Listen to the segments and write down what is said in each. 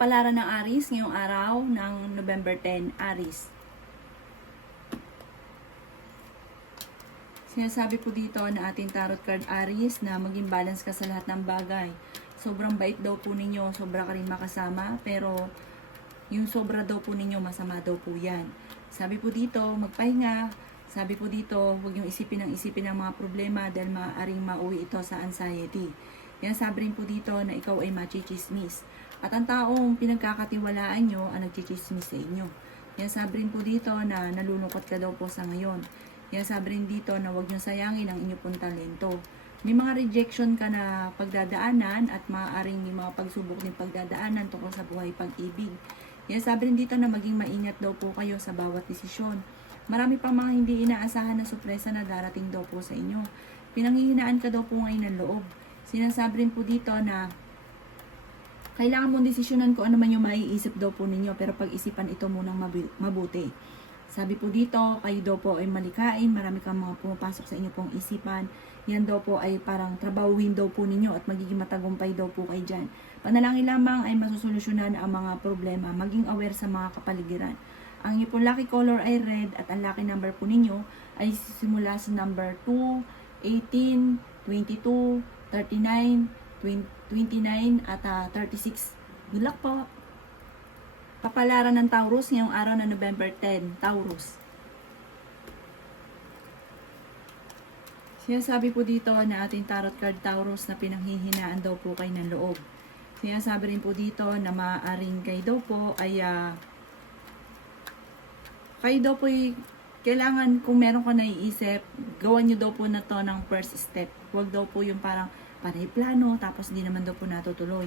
Kapalaran ng Aries ngayong araw ng November 10, Aries. Sinasabi po dito na ating tarot card Aries na maging balance ka sa lahat ng bagay. Sobrang bait daw po ninyo, sobra ka rin makasama, pero yung sobra daw po ninyo, masama daw po yan. Sabi po dito, magpahinga. Sabi po dito, huwag yung isipin ng mga problema dahil maaaring mauwi ito sa anxiety. Yan, sabi rin po dito na ikaw ay machichismis. At ang taong pinagkakatiwalaan nyo ang nagchichismis sa inyo. Yan, sabi rin po dito na nalulungkot ka daw po sa ngayon. Yan, sabi rin dito na huwag nyo sayangin ang inyong pong talento. May mga rejection ka na pagdadaanan at maaaring may mga pagsubok din pagdadaanan tungkol sa buhay pag-ibig. Yan, sabi rin dito na maging maingat daw po kayo sa bawat desisyon. Marami pang mga hindi inaasahan na sorpresa na darating daw po sa inyo. Pinanghihinaan ka daw po ngayon ng loob. Sinasabi rin po dito na kailangan mong desisyonan kung ano man yung maiisip daw po ninyo, pero pag-isipan ito munang mabuti. Sabi po dito, kayo daw po ay malikain, marami kang mga pumapasok sa inyo pong isipan. Yan daw po ay parang trabahuin daw po ninyo at magiging matagumpay daw po kayo dyan. Panalangin lamang ay masusolusyonan ang mga problema, maging aware sa mga kapaligiran. Ang inyong lucky color ay red at ang lucky number po ninyo ay simula sa number 2, 18, 22, 39, 29 at 36. Good luck po! Kapalaran ng Taurus ngayong araw na November 10, Taurus. Sinasabi po dito na ating tarot card Taurus na pinanghihinaan daw po kayo ng loob. Sinasabi rin po dito na maaaring kayo daw po ay kayo daw po ay kailangan kung meron ka naiisip, gawan nyo daw po na to ng first step. Huwag daw po yung parang panay plano tapos hindi naman daw po natutuloy.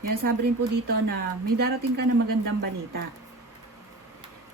Yan, sabi rin po dito na may darating ka na magandang balita.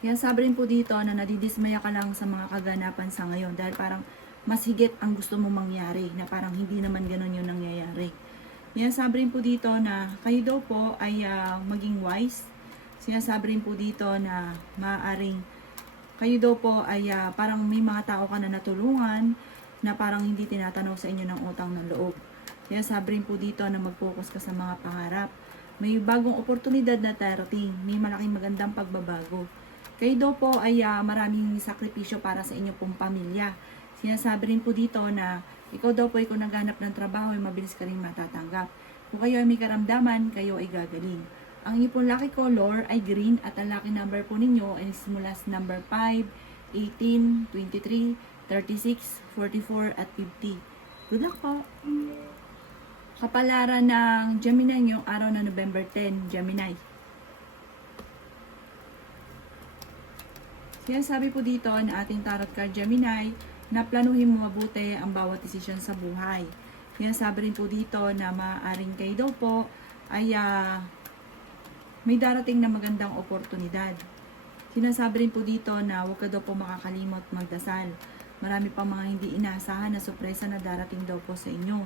Yan, sabi rin po dito na nadidismaya ka lang sa mga kaganapan sa ngayon dahil parang mas higit ang gusto mong mangyari na parang hindi naman ganun yung nangyayari. Yan, sabi rin po dito na kayo daw po ay maging wise. Sinasabi rin po dito na maaaring kayo daw po ay parang may mga tao ka na natulungan na parang hindi tinatanaw sa inyo ng utang ng loob. Kaya sabi rin po dito na mag-focus ka sa mga pangarap. May bagong oportunidad na darating. May malaking magandang pagbabago. Kayo daw po ay maraming sakripisyo para sa inyong pong pamilya. Sinasabi rin po dito na ikaw daw po ay kung naghanap ng trabaho ay mabilis ka rin matatanggap. Kung kayo ay may karamdaman, kayo ay gagaling. Ang inyong pong lucky color ay green at ang lucky number po ninyo ay simula sa number 5, 18, 23, 36, 44 at 50. Good luck po! Kapalaran ng Gemini ngayong araw na November 10, Gemini. Sinasabi po dito na ating tarot card Gemini na planuhin mo mabuti ang bawat desisyon sa buhay. Sinasabi rin po dito na maaaring kayo daw po ay may darating na magandang oportunidad. Sinasabi rin po dito na huwag ka daw po makakalimot magdasal. Marami pang mga hindi inaasahan na sorpresa na darating daw po sa inyo.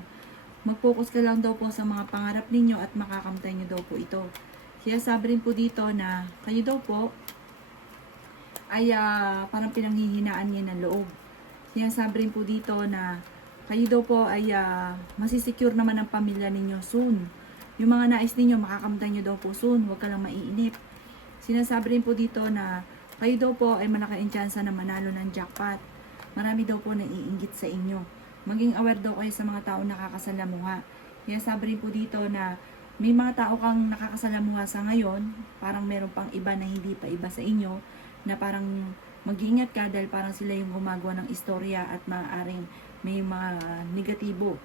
Mag-focus ka lang daw po sa mga pangarap ninyo at makakamtay nyo daw po ito. Kaya sabi rin po dito na kayo daw po ay parang pinanghihinaan niya ng loob. Kaya sabi rin po dito na kayo daw po ay masisecure naman ang pamilya ninyo soon. Yung mga nais ninyo makakamtay nyo daw po soon. Huwag ka lang maiinip. Sinasabi rin po dito na kayo daw po ay malaki ang tsansa na manalo ng jackpot. Marami daw po naiinggit sa inyo. Maging aware daw kayo sa mga tao nakakasalamuha. Kaya sabi rin po dito na may mga tao kang nakakasalamuha sa ngayon, parang meron pang iba na hindi pa iba sa inyo, na parang mag-iingat ka dahil parang sila yung gumagawa ng istorya at maaaring may mga negatibo.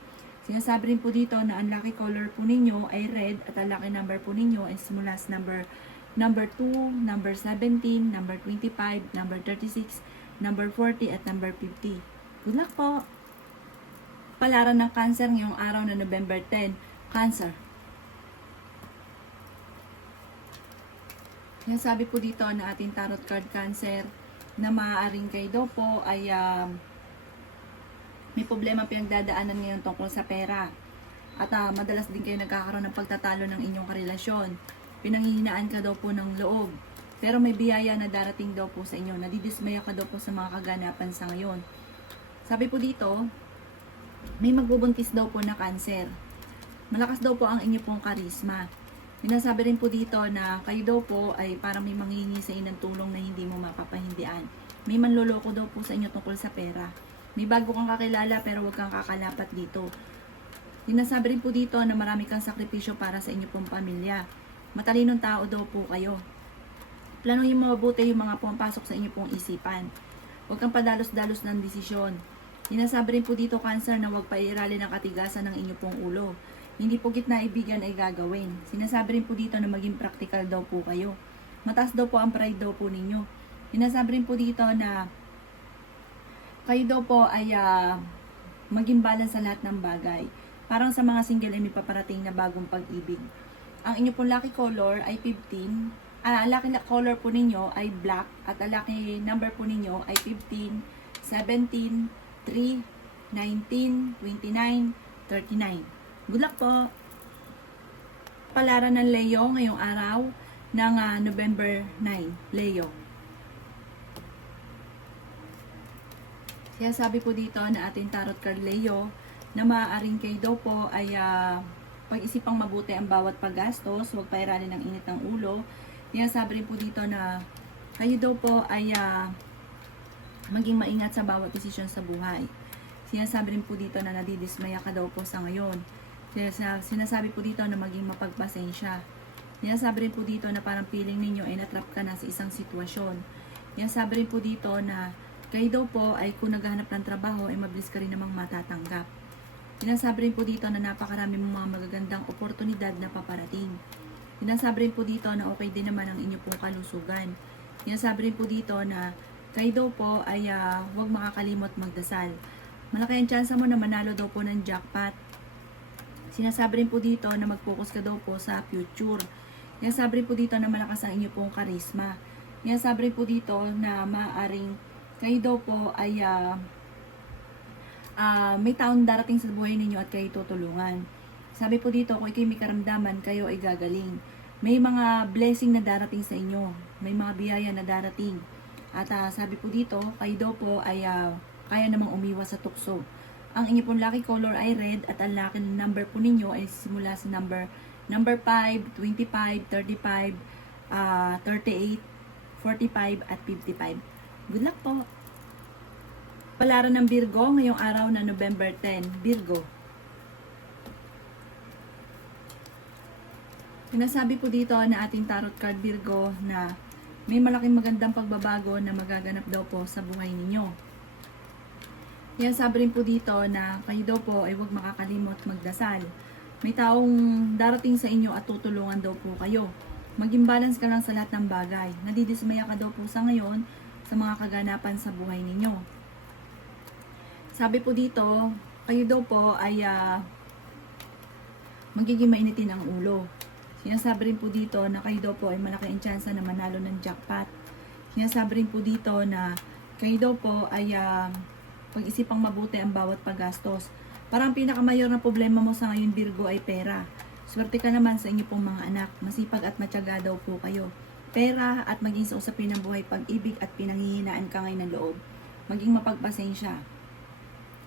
Sinasabi rin po dito na ang lucky color po ninyo ay red at ang lucky number po ninyo ay simula sa number 2, number 17, number 25, number 36, number 40 at number 50. Good luck po! Kapalaran ng Cancer ngayong araw na November 10, Cancer. Yan, sabi po dito na ating tarot card Cancer na maaaring kayo daw po ay may problema pinagdadaanan ngayon tungkol sa pera. At madalas din kayo nagkakaroon ng pagtatalo ng inyong karelasyon. Pinanghihinaan ka daw po ng loob. Pero may biyaya na darating daw po sa inyo. Nadidismaya ka daw po sa mga kaganapan sa ngayon. Sabi po dito, may magbubuntis daw po na Cancer. Malakas daw po ang inyo pong karisma. Binasabi rin po dito na kayo daw po ay parang may manghihingi sa inyo ng tulong na hindi mo mapapahindian. May manloloko daw po sa inyo tungkol sa pera. May bago kang kakilala pero huwag kang kakalapat dito. Binasabi rin po dito na marami kang sakripisyo para sa inyo pong pamilya. Matalinong tao daw po kayo. Planuhin mo mabuti yung mga pumapasok sa inyo pong isipan. Huwag kang padalos-dalos ng desisyon. Binasabi rin po dito, Cancer, na huwag pairalin ang katigasan ng inyo pong ulo. Hindi po gitna ibigan ay gagawin. Sinasabi rin po dito na maging practical daw po kayo. Mataas daw po ang pride daw po ninyo. Sinasabi rin po dito na kayo daw po ay maging balance sa lahat ng bagay. Parang sa mga single ay may paparating na bagong pag-ibig. Ang inyo pong lucky color ay 15. Lucky color po ninyo ay black. At ang lucky number po ninyo ay 15, 17, 3, 19, 29, 39. Good luck po! Palaran ng Leo ngayong araw ng November 9. Leo. Kaya sabi po dito na ating tarot card Leo na maaaring kayo daw po ay pag-isipang mabuti ang bawat paggastos, huwag pairalin ng init ng ulo. Kaya sabi rin po dito na kayo daw po ay maging maingat sa bawat desisyon sa buhay. Sinasabi rin po dito na nadidismaya ka daw po sa ngayon. Sinasabi po dito na maging mapagpasensya. Sinasabi rin po dito na parang feeling ninyo ay natrap ka na sa isang sitwasyon. Sinasabi rin po dito na kayo daw po ay kung naghahanap ng trabaho ay mabilis ka rin namang matatanggap. Sinasabi rin po dito na napakarami mong mga magagandang oportunidad na paparating. Sinasabi rin po dito na okay din naman ang inyo pong kalusugan. Sinasabi rin po dito na kayo daw po ay huwag makakalimot magdasal. Malaki ang tsansa mo na manalo daw po ng jackpot. Sinasabi rin po dito na mag-focus ka daw po sa future. Sinasabi rin po dito na malakas ang inyo pong karisma. Sinasabi rin po dito na maaaring kayo daw po ay may taon darating sa buhay ninyo at kayo tutulungan. Sabi po dito, kung kayo may karamdaman, kayo ay gagaling. May mga blessing na darating sa inyo. May mga biyaya na darating. At sabi po dito, kayo daw po ay kaya namang umiwas sa tukso. Ang inyo pong lucky color ay red at ang lucky number po ninyo ay simula sa number 5, 25, 35, 38, 45 at 55. Good luck po! Palaran ng Virgo ngayong araw na November 10. Virgo. Sinasabi po dito na ating tarot card Virgo na may malaking magandang pagbabago na magaganap daw po sa buhay ninyo. Yan sabi rin po dito na kayo daw po ay huwag makakalimot magdasal. May taong darating sa inyo at tutulungan daw po kayo. Maging balance ka lang sa lahat ng bagay. Nadidismaya ka daw po sa ngayon sa mga kaganapan sa buhay ninyo. Sabi po dito, kayo daw po ay magiging mainitin ang ulo. Sinasabi rin po dito na kayo daw po ay malaki ang tsansa na manalo ng jackpot. Sinasabi rin po dito na kayo daw po ay pag-isipang mabuti ang bawat paggastos. Parang pinakamayor na problema mo sa ngayon Virgo ay pera. Swerte ka naman sa inyo pong mga anak. Masipag at matyaga daw po kayo. Pera at maging sa usapin ng buhay, pag-ibig at pinanghihinaan ka ngayon ng loob. Maging mapagpasensya.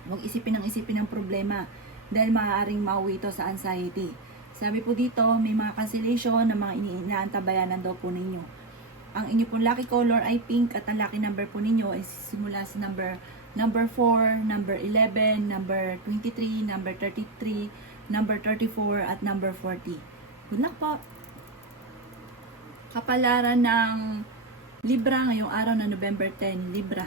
Huwag isipin ng problema dahil maaaring mauwi ito sa anxiety. Sabi po dito, may mga cancellation na mga inaantabayanan daw po ninyo. Ang inyo pong lucky color ay pink at ang lucky number po ninyo ay simula sa number 4, number 11, number 23, number 33, number 34, at number 40. Good luck po! Kapalaran ng Libra ngayong araw na November 10, Libra.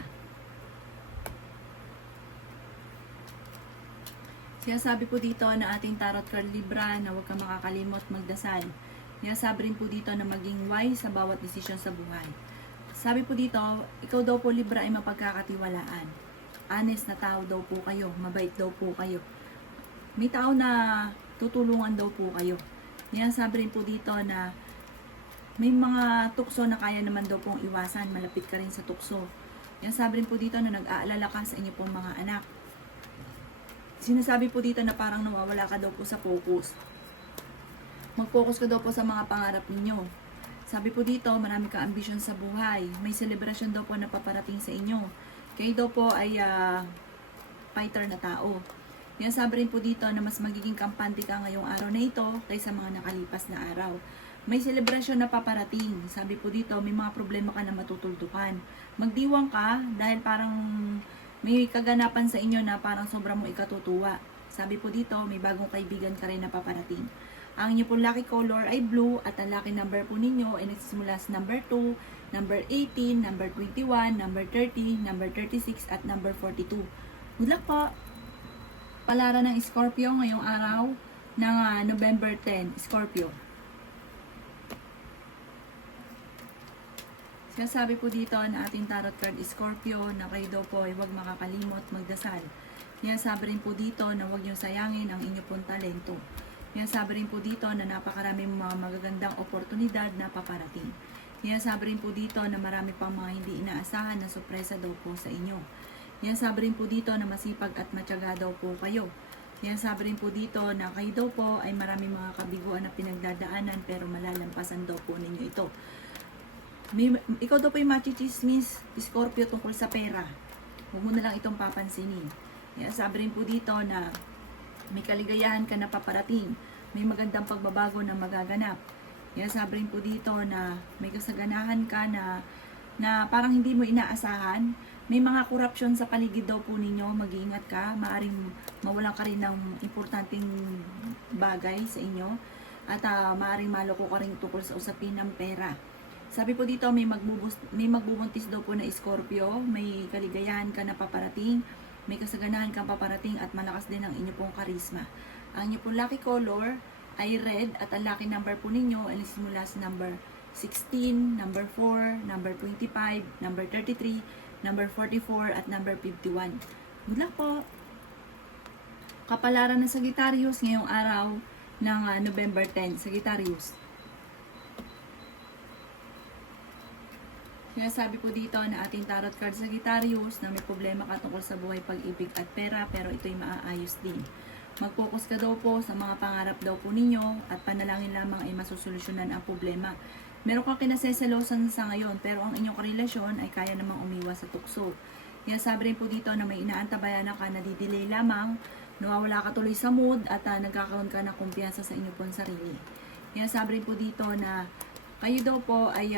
Sinasabi po dito na ating tarot card Libra na huwag kang makakalimot magdasal. Sinasabi rin po dito na maging wise sa bawat desisyon sa buhay. Sabi po dito, ikaw daw po Libra ay mapagkakatiwalaan. Honest na tao daw po kayo, mabait daw po kayo. May tao na tutulungan daw po kayo. Sinasabi rin po dito na may mga tukso na kaya naman daw pong iwasan, malapit ka rin sa tukso. Sinasabi rin po dito na nag-aalala ka sa inyo pong mga anak. Sinasabi po dito na parang nawawala ka daw po sa focus. Mag-focus ka daw po sa mga pangarap ninyo. Sabi po dito, marami ka ambisyon sa buhay. May celebration daw po na paparating sa inyo. Kayo daw po ay fighter na tao. Sabi rin po dito na mas magiging kampante ka ngayong araw na ito kaysa mga nakalipas na araw. may selebrasyon na paparating. Sabi po dito, may mga problema ka na matutuldukan. Magdiwang ka dahil parang may kaganapan sa inyo na parang sobrang mo ikatutuwa. Sabi po dito, may bagong kaibigan ka rin na paparating. Ang inyo po lucky color ay blue at ang lucky number po ninyo ay nagsisimula sa number 2, number 18, number 21, number 30, number 36 at number 42. Good luck po! Palaran ng Scorpio ngayong araw ng November 10, Scorpio. Sabi po dito na ating tarot card Scorpio na kayo daw po ay huwag makakalimot magdasal. Sabi rin po dito na huwag niyong sayangin ang inyo pong talento. Sabi rin po dito na napakaraming mga magagandang oportunidad na paparating. Sabi rin po dito na marami pang mga hindi inaasahan na sorpresa daw po sa inyo. Sabi rin po dito na masipag at matyaga daw po kayo. Sabi rin po dito na kayo daw po ay maraming mga kabiguan na pinagdadaanan pero malalampasan daw po ninyo ito. Ikaw daw po yung machichismis, Scorpio, tungkol sa pera. Huwag mo na lang itong papansinin. Sabi rin po dito na may kaligayahan ka na paparating. May magandang pagbabago na magaganap. Sabi rin po dito na may kasaganahan ka na parang hindi mo inaasahan. May mga korupsyon sa paligid daw po ninyo. Mag-iingat ka. Maaring mawalan ka rin ng importanteng bagay sa inyo. At maaring maloko ka rin tungkol sa usapin ng pera. Sabi po dito, may magbubuntis daw po na Scorpio, may kaligayahan ka na paparating, may kasaganahan kang paparating at malakas din ang inyo pong karisma. Ang inyo pong lucky color ay red at ang lucky number po ninyo ay simula sa number 16, number 4, number 25, number 33, number 44 at number 51. Good luck po! Kapalaran ng Sagittarius ngayong araw ng November 10, Sagittarius. Sabi po dito na ating tarot card Sagittarius na may problema ka tungkol sa buhay, pag-ibig at pera pero ito'y maaayos din. Mag-focus ka daw po sa mga pangarap daw po ninyo at panalangin lamang ay masusolusyonan ang problema. Meron kang kinaseselosan sa ngayon pero ang inyong karelasyon ay kaya namang umiwas sa tukso. Sabi rin po dito na may inaantabayanan ka na didelay lamang, nawawala ka tuloy sa mood at nagkakaroon ka ng kumpiyansa sa inyong pong sarili. Sabi rin po dito na kayo daw po ay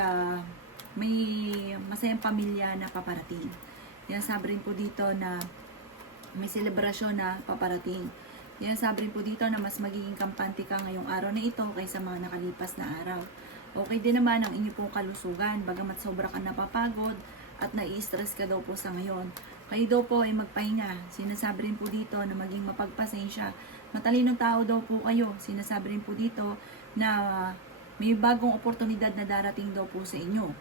may masayang pamilya na paparating. Sabi rin po dito na may selebrasyon na paparating. Sabi rin po dito na mas magiging kampante ka ngayong araw na ito kaysa mga nakalipas na araw. Okay din naman ang inyong pong kalusugan, bagamat sobra ka napapagod at nai-stress ka daw po sa ngayon. Kayo daw po ay magpahinga. Sinasabi rin po dito na maging mapagpasensya. Matalinong tao daw po kayo. Sinasabi rin po dito na may bagong oportunidad na darating daw po sa inyo.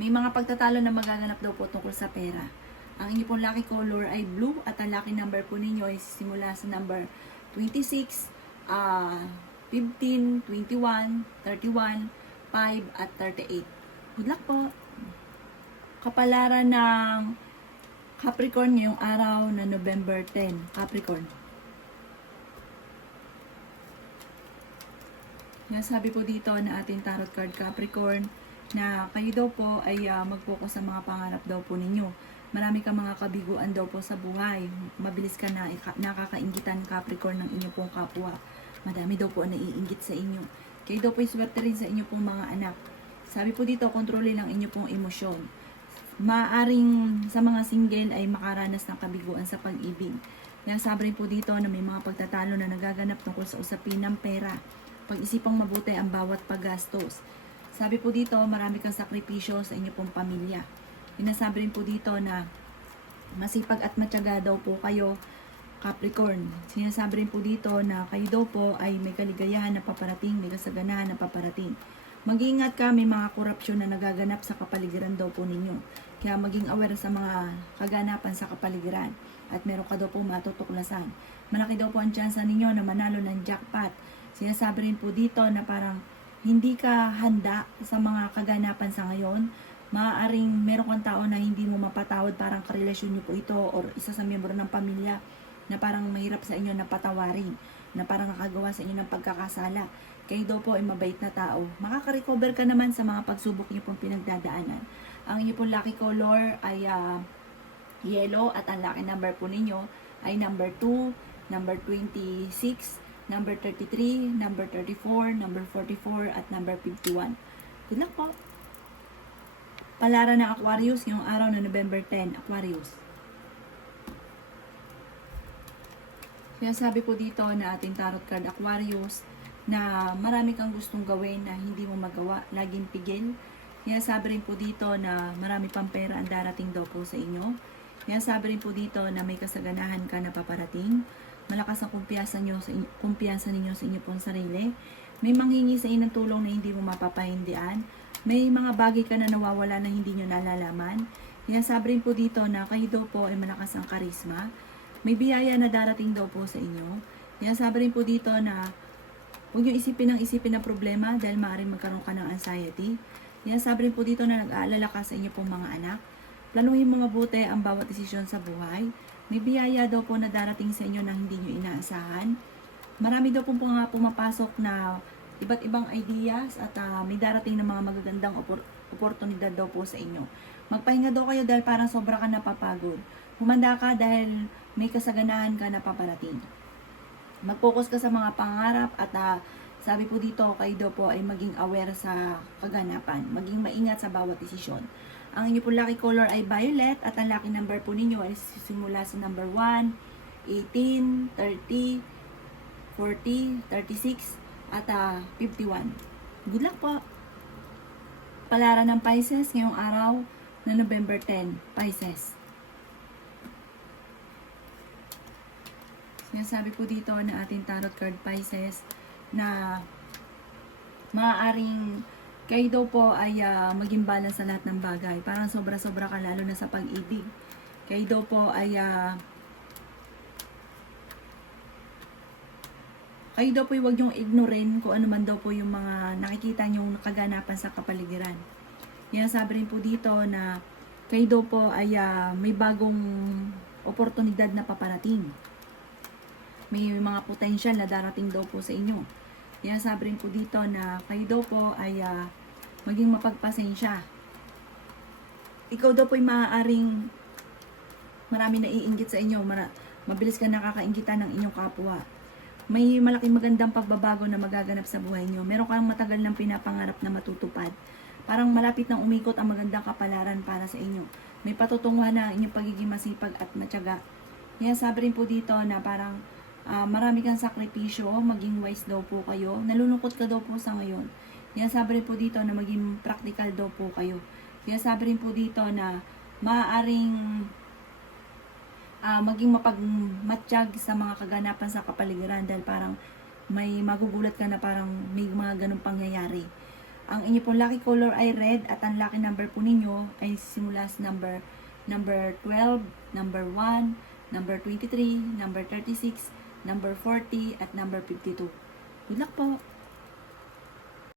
May mga pagtatalo na magaganap daw po tungkol sa pera. Ang inyong pong lucky color ay blue at ang lucky number po ninyo ay simula sa number 26, 15, 21, 31, 5 at 38. Good luck po! Kapalaran ng Capricorn ngayong araw na November 10. Capricorn. Sabi po dito na ating tarot card Capricorn na kayo daw po ay mag-focus sa mga pangarap daw po ninyo. Marami ka mga kabiguan daw po sa buhay. Mabilis ka na nakakaingitan Capricorn ng inyong pong kapwa. Madami daw po ang naiinggit sa inyo. Kayo daw po ay swerte rin sa inyong pong mga anak. Sabi po dito, kontrolin ang inyong pong emosyon. Maaring sa mga single ay makaranas ng kabiguan sa pag-ibig. Sabi rin po dito na may mga pagtatalo na nagaganap tungkol sa usapin ng pera. Pag-isipang mabuti ang bawat paggastos. Sabi po dito, marami kang sakripisyo sa inyo pong pamilya. Sinasabi rin po dito na masipag at matyaga daw po kayo, Capricorn. Sinasabi rin po dito na kayo daw po ay may kaligayahan na paparating, may kasaganahan na paparating. Mag-iingat ka, may mga korupsyon na nagaganap sa kapaligiran daw po ninyo. Kaya maging aware sa mga kaganapan sa kapaligiran. At meron ka daw po matutuklasan. Malaki daw po ang tsansa ninyo na manalo ng jackpot. Sinasabi rin po dito na parang hindi ka handa sa mga kaganapan sa ngayon. Maaaring meron kang tao na hindi mo mapatawad, parang karelasyon niyo po ito or isa sa miyembro ng pamilya na parang mahirap sa inyo na patawarin, na parang nakagawa sa inyo ng pagkakasala. Kayo daw po ay mabait na tao. Makaka-recover ka naman sa mga pagsubok niyo pong pinagdadaanan. Ang inyo pong lucky color ay yellow at ang lucky number po ninyo ay number 2, number 26, number 33, number 34, number 44, at number 51. Good luck po! Palara ng Aquarius ngayong araw na November 10, Aquarius. Kaya sabi po dito na ating tarot card Aquarius na marami kang gustong gawin na hindi mo magawa, laging pigil. Kaya sabi rin po dito na marami pang pera ang darating daw po sa inyo. Kaya sabi rin po dito na may kasaganahan ka na paparating. Malakas ang kumpiyansa ninyo sa inyo pong sarili. May manghingi sa inyo ng tulong na hindi mo mapapahindian. May mga bagay ka na nawawala na hindi nyo nalalaman. Kaya sabi rin po dito na kayo daw po ay malakas ang karisma. May biyaya na darating daw po sa inyo. Kaya sabi rin po dito na huwag nyo isipin ng problema dahil maaaring magkaroon ka ng anxiety. Kaya sabi rin po dito na nag-aalala ka sa inyo pong mga anak. Planuhin mo mabuti ang bawat desisyon sa buhay. May biyaya daw po na darating sa inyo na hindi nyo inaasahan. Marami daw po mga pumapasok na iba't ibang ideas at may darating na mga magagandang oportunidad daw po sa inyo. Magpahinga daw kayo dahil parang sobra ka napapagod. Humanda ka dahil may kasaganahan ka na paparating. Mag-focus ka sa mga pangarap at sabi po dito, kayo daw po ay maging aware sa kaganapan. Maging maingat sa bawat desisyon. Ang inyo po lucky color ay violet at ang lucky number po ninyo ay simula sa number 1, 18, 30, 40, 36, at 51. Good luck po! Palara ng Pisces ngayong araw na November 10, Pisces. Sinasabi po dito na ating tarot card Pisces na maaaring kayo daw po ay maging balance sa lahat ng bagay. Parang sobra-sobra ka lalo na sa pag-ibig. Kayo daw po ay kayo daw po huwag niyong ignorin kung ano man daw po yung mga nakikita niyong kaganapan sa kapaligiran. Yan sabi rin po dito na kayo daw po ay may bagong oportunidad na paparating. May mga potential na darating daw po sa inyo. Kaya sabi rin po dito na kayo daw po ay maging mapagpasensya. Ikaw daw po ay maaaring marami na iinggit sa inyo. Mabilis ka nakakainggitan ng inyong kapwa. May malaking magandang pagbabago na magaganap sa buhay nyo. Meron kang matagal ng pinapangarap na matutupad. Parang malapit nang umikot ang magandang kapalaran para sa inyo. May patutunguhan na inyong pagiging masipag at matyaga. Kaya sabi rin po dito na parang marami kang sakripisyo, maging wise daw po kayo. Nalulungkot ka daw po sa ngayon. Kaya sabi rin po dito na maging practical daw po kayo. Kaya sabi rin po dito na maaaring maging mapagmatsyag sa mga kaganapan sa kapaligiran dahil parang may magugulat ka na parang may mga ganong pangyayari. Ang inyo pong lucky color ay red at ang lucky number po ninyo ay simula sa number 12, number 1, number 23, number 36, number 40, at number 52. Good luck po!